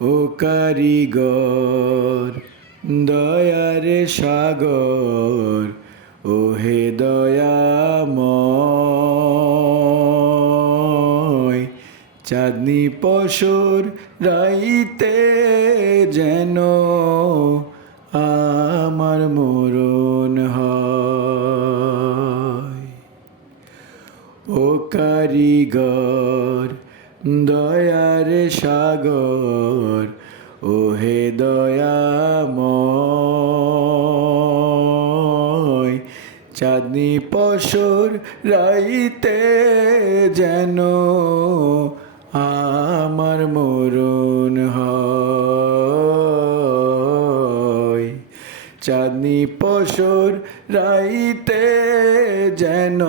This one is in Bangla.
ও কারিগর দয়ারে সাগর ও হে দয়াময় চাঁদনি পশর রাইতে যেন আমার মরণ হয়। ও কারিগর দয়ার সাগর ও হে দয়াময় চাঁদনি পশর রাইতে যেন আমার মরণ হয়। চাঁদনি পশর রাইতে যেন